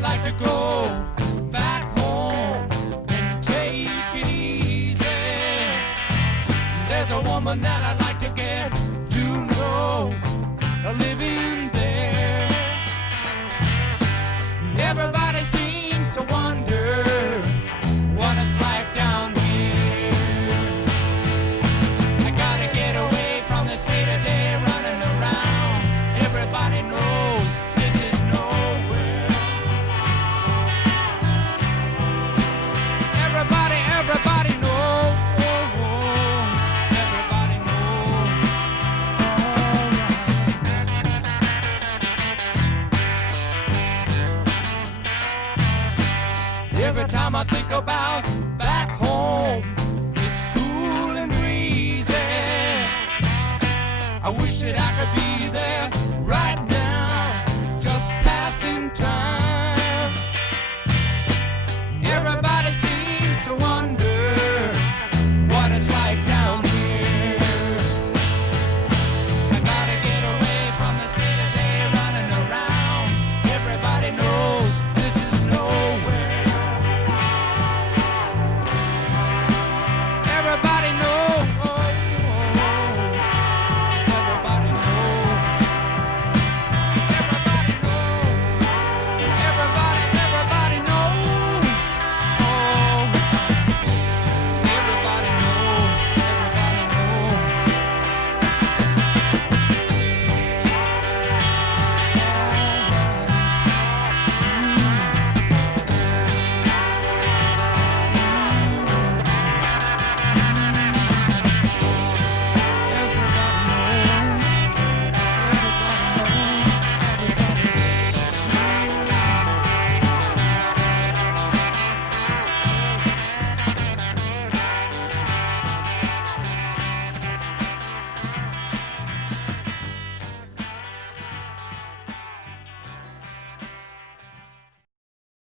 I'd like to go back home and take it easy. There's a woman that I'd like to get to know, living there. Everybody seems to wonder what it's like down here. I gotta get away from this day-to-day running around. Everybody knows this is nowhere. Everybody knows. Everybody knows. Every time I think about back home, it's cool and breezy. I wish that I could be there.